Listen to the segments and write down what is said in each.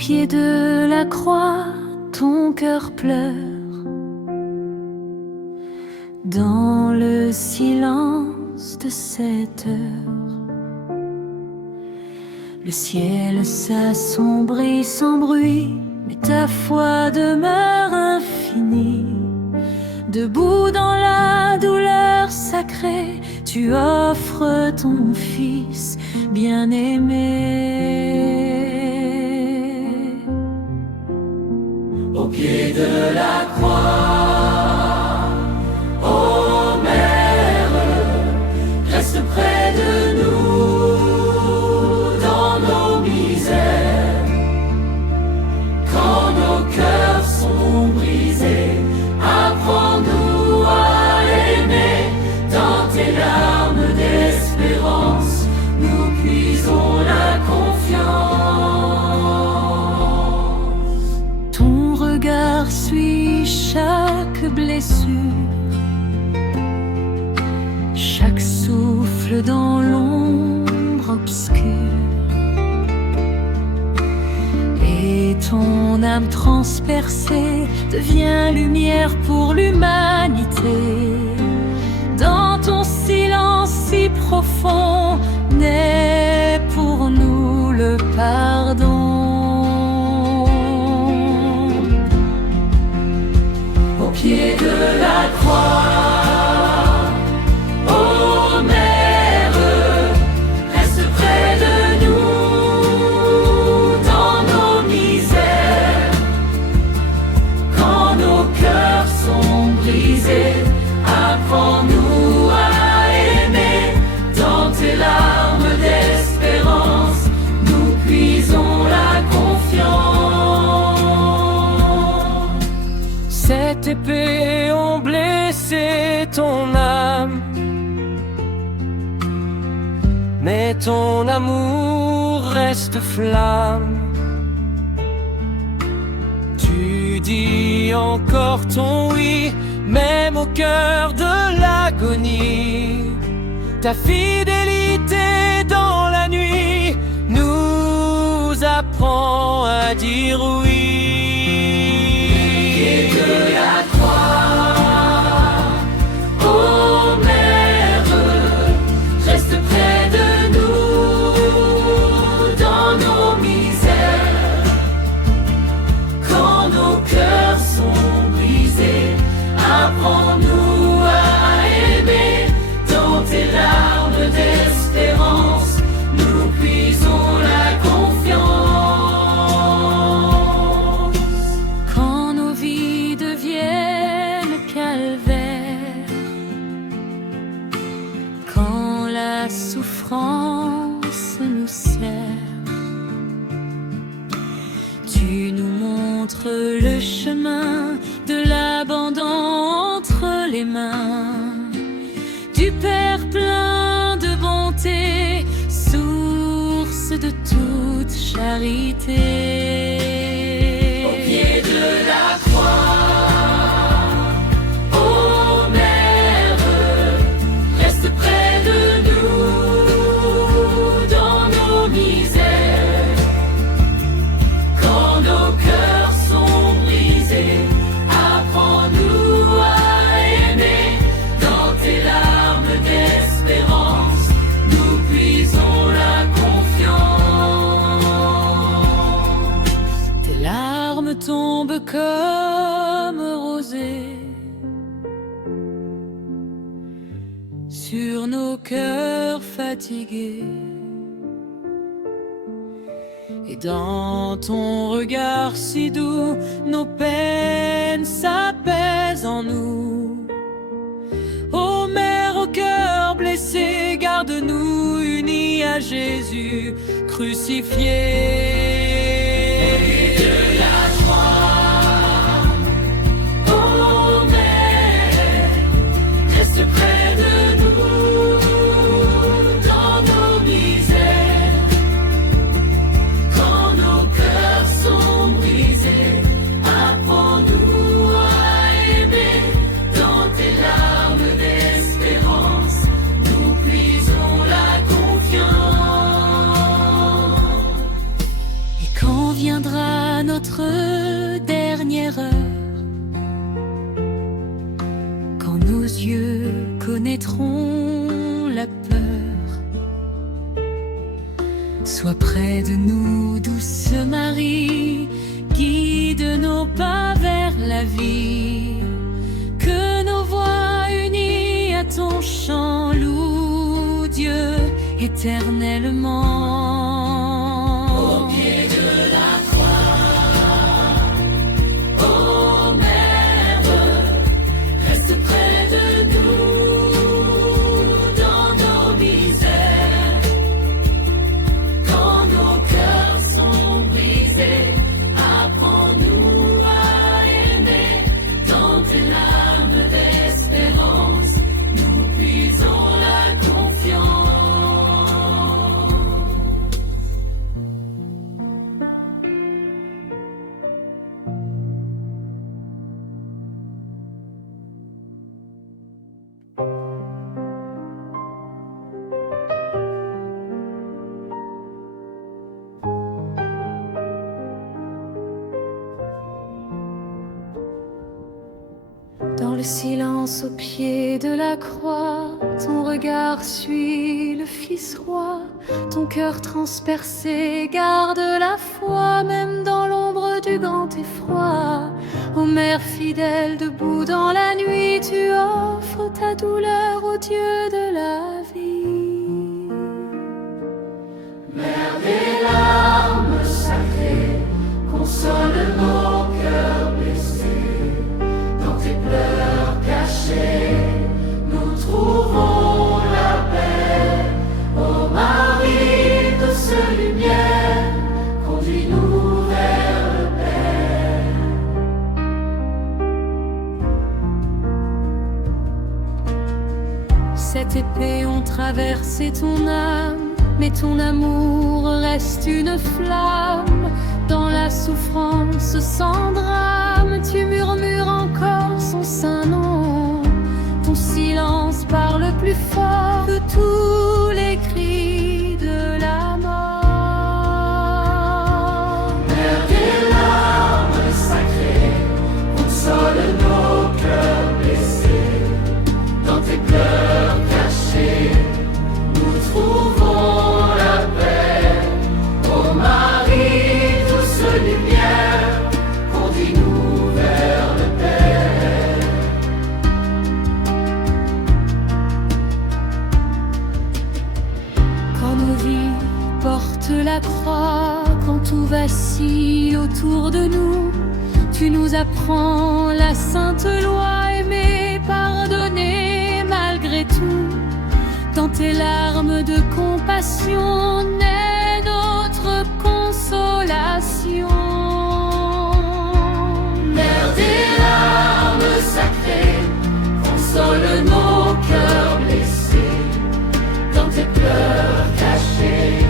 pied de la croix, ton cœur pleure. Dans le silence de cette heure, le ciel s'assombrit sans bruit, mais ta foi demeure infinie. Debout dans la douleur sacrée, tu offres ton Fils bien-aimé. Au pied de la croix, ô Mère, reste près de nous dans nos misères. Quand nos cœurs sont brisés, apprends-nous à aimer. Dans tes larmes d'espérance, nous puisons la confiance. Ton regard suit chaque blessure, chaque souffle dans l'ombre obscure. Et ton âme transpercée devient lumière pour l'humanité. Dans ton silence si profond naît pour nous le pardon. Au pied de la croix, ô Mère, reste près de nous dans nos misères. Quand nos cœurs sont brisés, apprends-nous à aimer. Dans tes larmes d'espérance, nous puisons la confiance. Cette épée ont blessé ton âme, mais ton amour reste flamme. Tu dis encore ton oui, même au cœur de l'agonie. Ta fidélité dans la nuit nous apprend à dire oui. Et de la croix, ô Mère, reste près de nous dans nos misères. Quand nos cœurs sont brisés, apprends-nous à aimer. Dans tes larmes d'espérance, nous puisons la confiance. Quand nos vies deviennent calvaire, quand la souffrance nous serre, tu nous montres le chemin de l'abandon entre les mains du Père plein de bonté, source de toute charité. Au pied de la croix, ô Mère, reste près de nous dans nos misères. Quand nos cœurs sont brisés, apprends-nous à aimer. Dans tes larmes d'espérance, nous puisons la confiance. Tes larmes tombent comme rosées sur nos cœurs fatigués. Et dans ton regard si doux, nos peines s'apaisent en nous. Ô Mère au cœur blessé, garde-nous unis à Jésus crucifié. De la croix, ô Mère, reste près de nous dans nos misères. Quand nos cœurs sont brisés, apprends-nous à aimer. Dans tes larmes d'espérance, nous puisons la confiance. Et quand notre dernière heure, quand nos yeux connaîtront la peur. Sois près de nous, douce Marie, guide nos pas vers la vie. Que nos voix unies à ton chant louent Dieu éternellement. Au pied de la croix, ô Mère, reste près de nous dans nos misères. Quand nos cœurs sont brisés, apprends-nous à aimer. Dans tes larmes d'espérance, nous puisons la confiance. Dans le silence au pied de la croix, ton regard suit le Fils roi. Ton cœur transpercé garde la foi, même dans l'ombre du grand effroi. Ô Mère fidèle, debout dans la nuit, tu offres ta douleur au Dieu de la vie. Mère des larmes sacrées, console nos cœurs blessés. Dans tes pleurs cachés, nous trouvons la paix. Ô Marie, douce lumière, conduis-nous vers le Père. Cette épée ont traversé ton âme, mais ton amour reste une flamme. Dans la souffrance sans drame, tu murmures encore son saint nom. Ton silence parle plus fort que tous les cris de la mort. Mère des larmes sacrées, console nos cœurs blessés. Dans tes pleurs cachés, nous trouvons la paix. Ô Marie, douce lumière, conduis-nous vers le Père. Quand nos vies portent la croix, quand tout vacille autour de nous, tu nous apprends la sainte loi, aimer, pardonner malgré tout. Dans tes larmes de compassion naît notre consolation. Mère des larmes sacrées, console nos cœurs blessés. Dans tes pleurs cachés,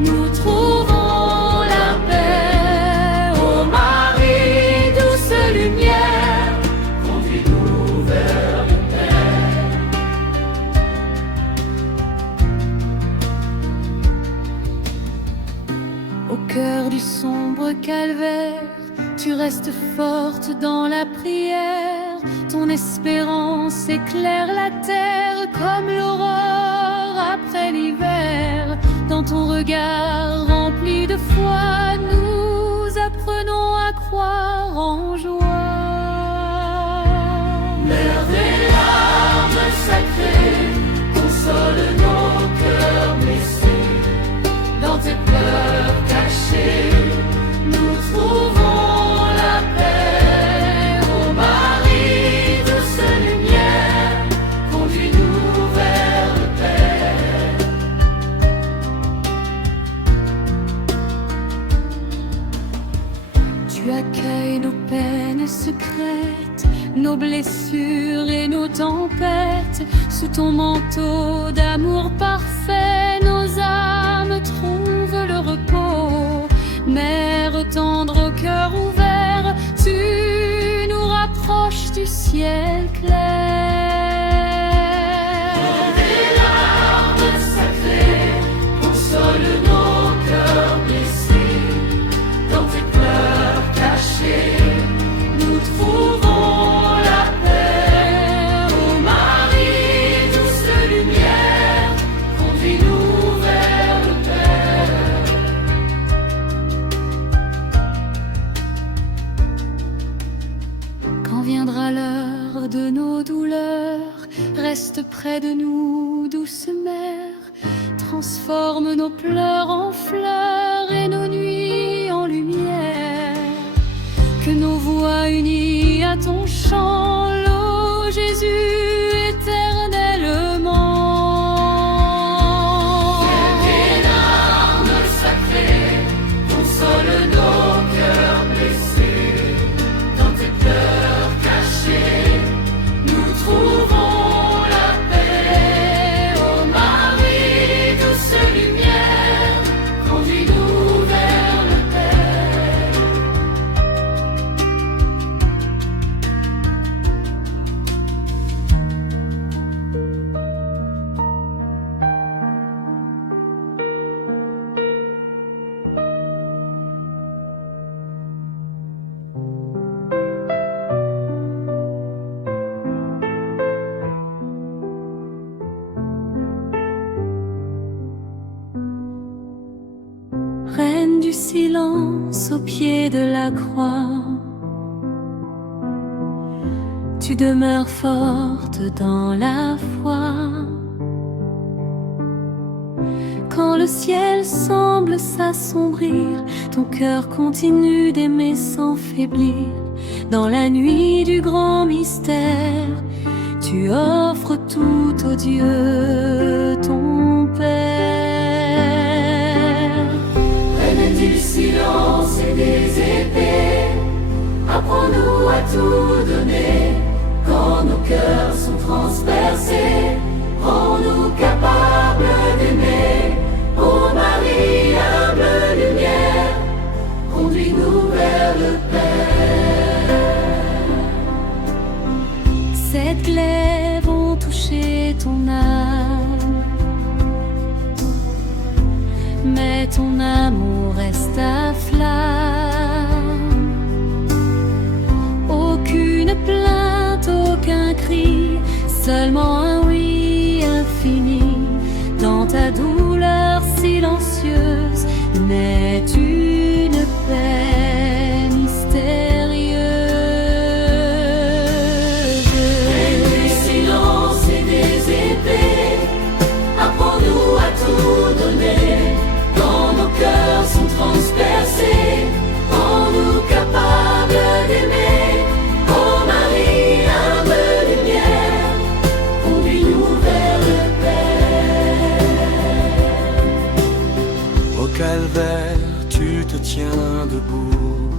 nous trouvons la paix. Ô Marie, douce lumière, conduis-nous vers le Père. Au cœur du sombre calvaire, tu restes forte dans la prière. Ton espérance éclaire la terre comme l'aurore après l'hiver. Dans ton regard rempli de foi, nous apprenons à croire en joie. Mère des larmes sacrées, console nos cœurs blessés. Dans tes pleurs cachés, nous trouvons la paix. Ô Marie, douce lumière, conduis-nous vers le Père. Tu accueilles nos peines secrètes, nos blessures et nos tempêtes. Sous ton manteau d'amour parfait, nos âmes trouvent le repos. Mère tendre au cœur ouvert, tu nous rapproches du ciel clair. Des larmes sacrées, console nos cœurs blessés. Dans tes pleurs malheurs, de nos douleurs, reste près de nous, douce mère. Transforme nos pleurs en fleurs et nos nuits en lumière. Que nos voix unies à ton chant louent Jésus éternellement. Tes larmes sacrées consolent nos cœurs blessés. Dans tes pleurs cachés, nous trouvons la paix. Ô Marie, douce lumière, conduis-nous vers le Père. Reine du silence au pied de la croix, tu demeures forte dans la foi. Quand le ciel semble s'assombrir, ton cœur continue d'aimer sans faiblir. Dans la nuit du grand mystère, tu offres tout au Dieu, ton Père. Reine du silence et des épées, apprends-nous à tout donner. Quand nos cœurs sont transpercés, rends-nous capables d'aimer. Ô Marie, humble lumière, conduis-nous vers le Père. Cette glaive ont touché ton âme, mais ton amour reste à flamme. Aucune plainte, aucun cri, seulement un oui infini. Dans ta douleur silencieuse naît une paix mystérieuse. Reine du silence et des épées, apprends-nous à tout donner. Quand nos cœurs sont transpercés, rends-nous capables d'aimer. Ô Marie, humble lumière, conduis-nous vers le Père. Au calvaire, tu te tiens debout.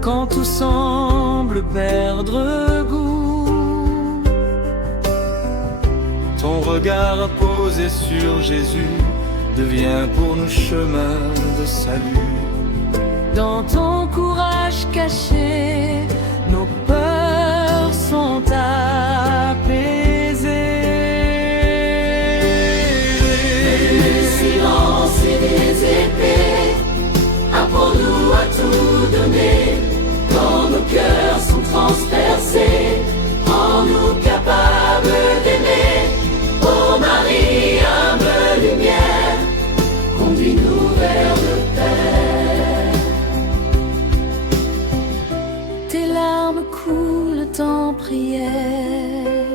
Quand tout semble perdre goût, ton regard posé sur Jésus devient pour nous chemin de salut. Dans ton courage caché, nos peurs sont apaisées. Du silence et des épées, apprends-nous à tout donner. Quand nos cœurs sont transpercés, rends-nous capables d'aimer. Ô Marie, humble lumière, conduis-nous vers le Père. Tes larmes coulent en prière,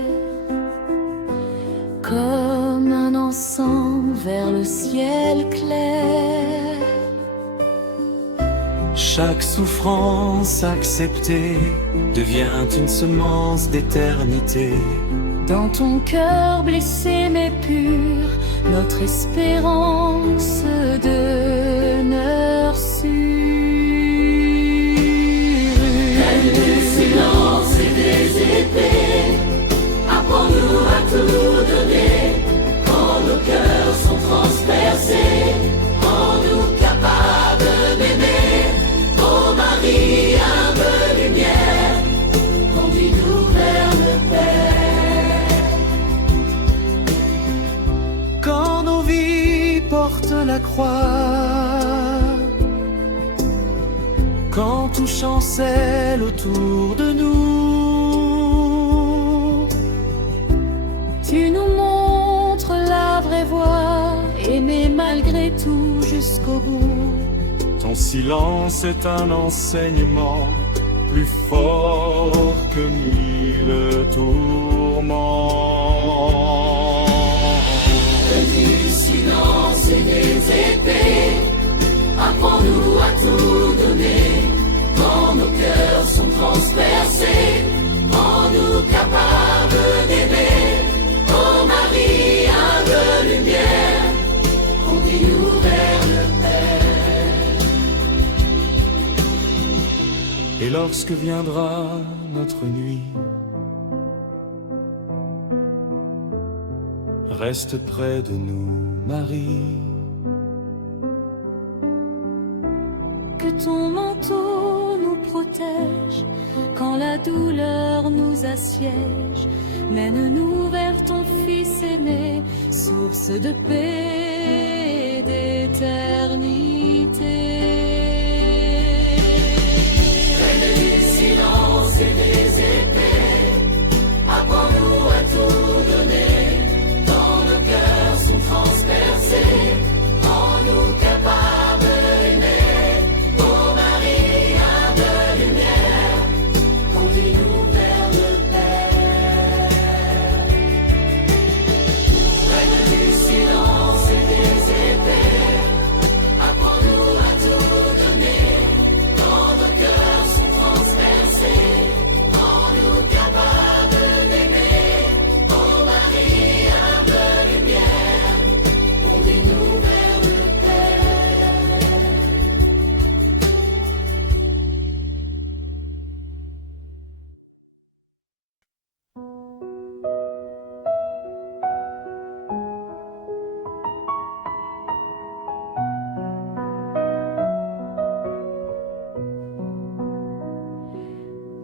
comme un encens vers le ciel clair. Chaque souffrance acceptée devient une semence d'éternité. Dans ton cœur blessé mais pur, notre espérance demeure sûre. Reine du silence et des épées, apprends-nous à tout donner. Quand nos cœurs sont transpercés, rends-nous capables d'aimer. Ô Marie, humble lumière, conduis-nous vers le Père. Quand nos vies portent la croix, quand tout chancelle autour de nous, Tu nous montres la vraie voie, aimer malgré tout jusqu'au bout. ton silence est un enseignement plus fort que mille tourments. Du silence et des épées, apprends-nous à tout donner. Quand nos cœurs sont transpercés, rends-nous capables d'aimer. Oh Marie, humble lumière, conduis-nous vers le Père. Et lorsque viendra notre nuit, reste près de nous, Marie. Que ton manteau nous protège quand la douleur nous assiège. Mène-nous vers ton Fils aimé, source de paix et d'éternité. Reine du silence et des épées, apprends-nous à tout donner. Quand nos cœurs sont transpercés, rends-nous capables d'aimer. Oh Marie, humble lumière, conduis-nous vers le Père. Reine du silence et des épées, apprends-nous à tout donner. Quand nos cœurs sont transpercés, rends-nous capables d'aimer. Oh Marie, humble lumière, conduis-nous vers le Père.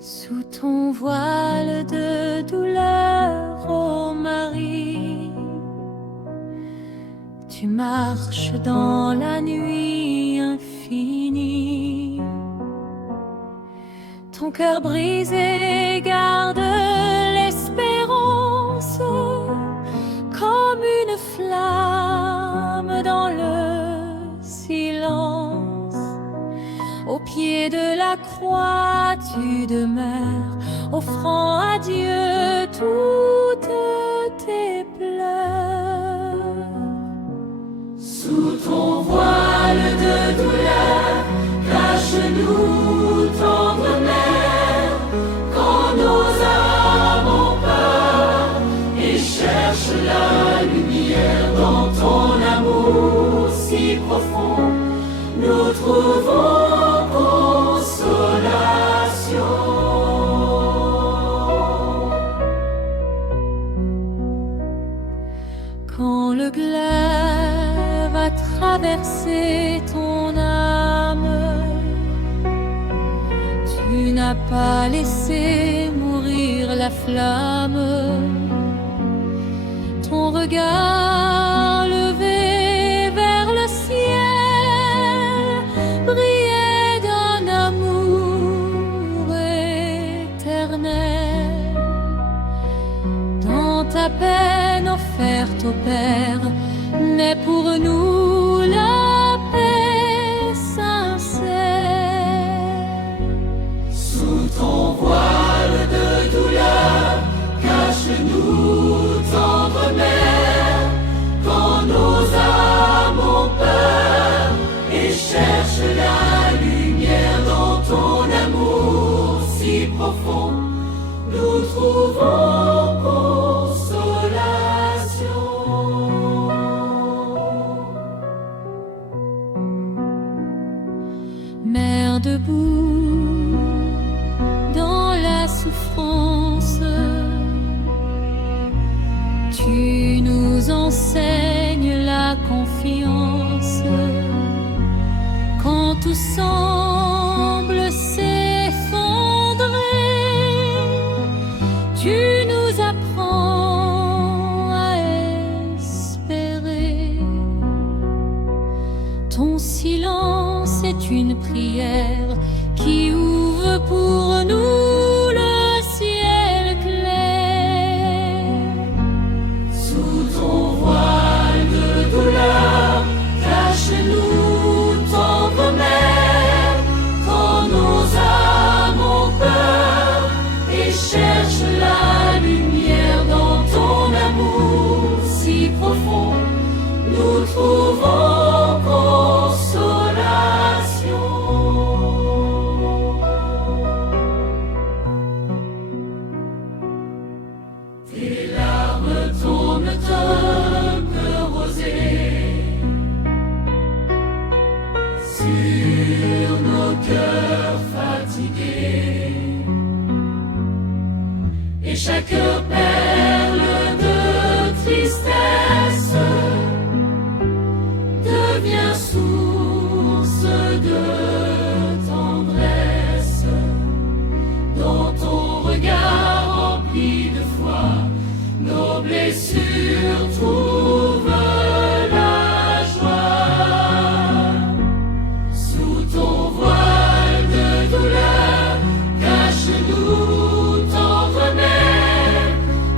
Sous ton voile de douleur, ô Marie, tu marches dans la nuit infinie. Ton cœur brisé garde l'espérance comme une flamme dans le silence. Au pied de la croix, tu demeures, offrant à Dieu toutes tes pleurs. Sous ton voile de douleur, cache-nous, tendre mère, quand nos âmes ont peur et cherchent la lumière dans ton amour si profond. Nous trouvons consolation. Quand le glaive a traversé ton âme, tu n'as pas laissé mourir la flamme. Ton regard levé vers le ciel brillait d'un amour éternel. Dans ta peine offerte au Père, naît pour nous la paix sincère. Sous ton voile de douleur, cache-nous, tendre mère, quand nos âmes ont peur et cherchent la lumière dans ton amour si profond. Nous trouvons consolation. Mère debout dans la souffrance, tu nous enseignes la confiance. Quand tout semble s'effondrer, tu nous apprends à espérer. Ton silence est une prière qui ouvre pour nous le ciel clair. Sous ton voile de douleur, cache-nous, tendre mère, quand nos âmes ont peur trouvons consolation. Tes larmes tombent un peu rosées sur nos cœurs fatigués, et chaque perle de tristesse devient source de tendresse. Dans ton regard rempli de foi, nos blessures trouvent la joie. Sous ton voile de douleur, cache-nous tendre mère,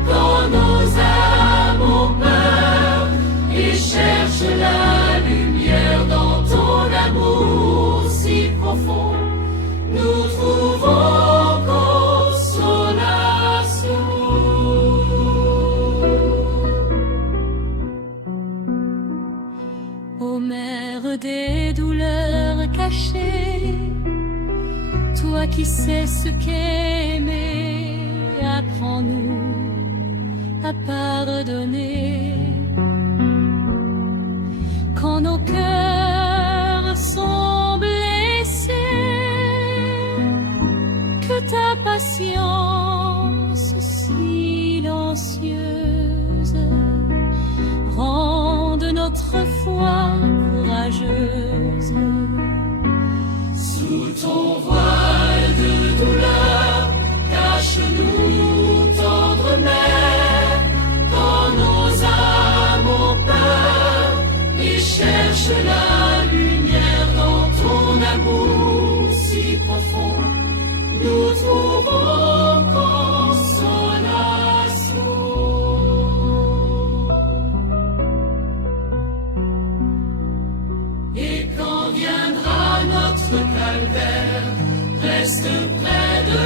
quand nos âmes ont peur et cherchent la lumière dans ton amour si profond. Nous trouvons consolation. Ô mère des douleurs cachées, toi qui sais ce qu'aimer, apprends-nous à pardonner. Quand nos cœurs sont blessés, que ta patience silencieuse rende notre foi courageuse. Sous ton voile de douleur, cache-nous tendre mère, quand nos âmes ont peur et cherchent la lumière dans ton amour si profond. Nous trouvons consolation. Et quand viendra notre calvaire, reste près de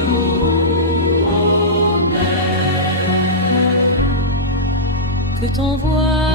nous, ô Mère. Que ton voile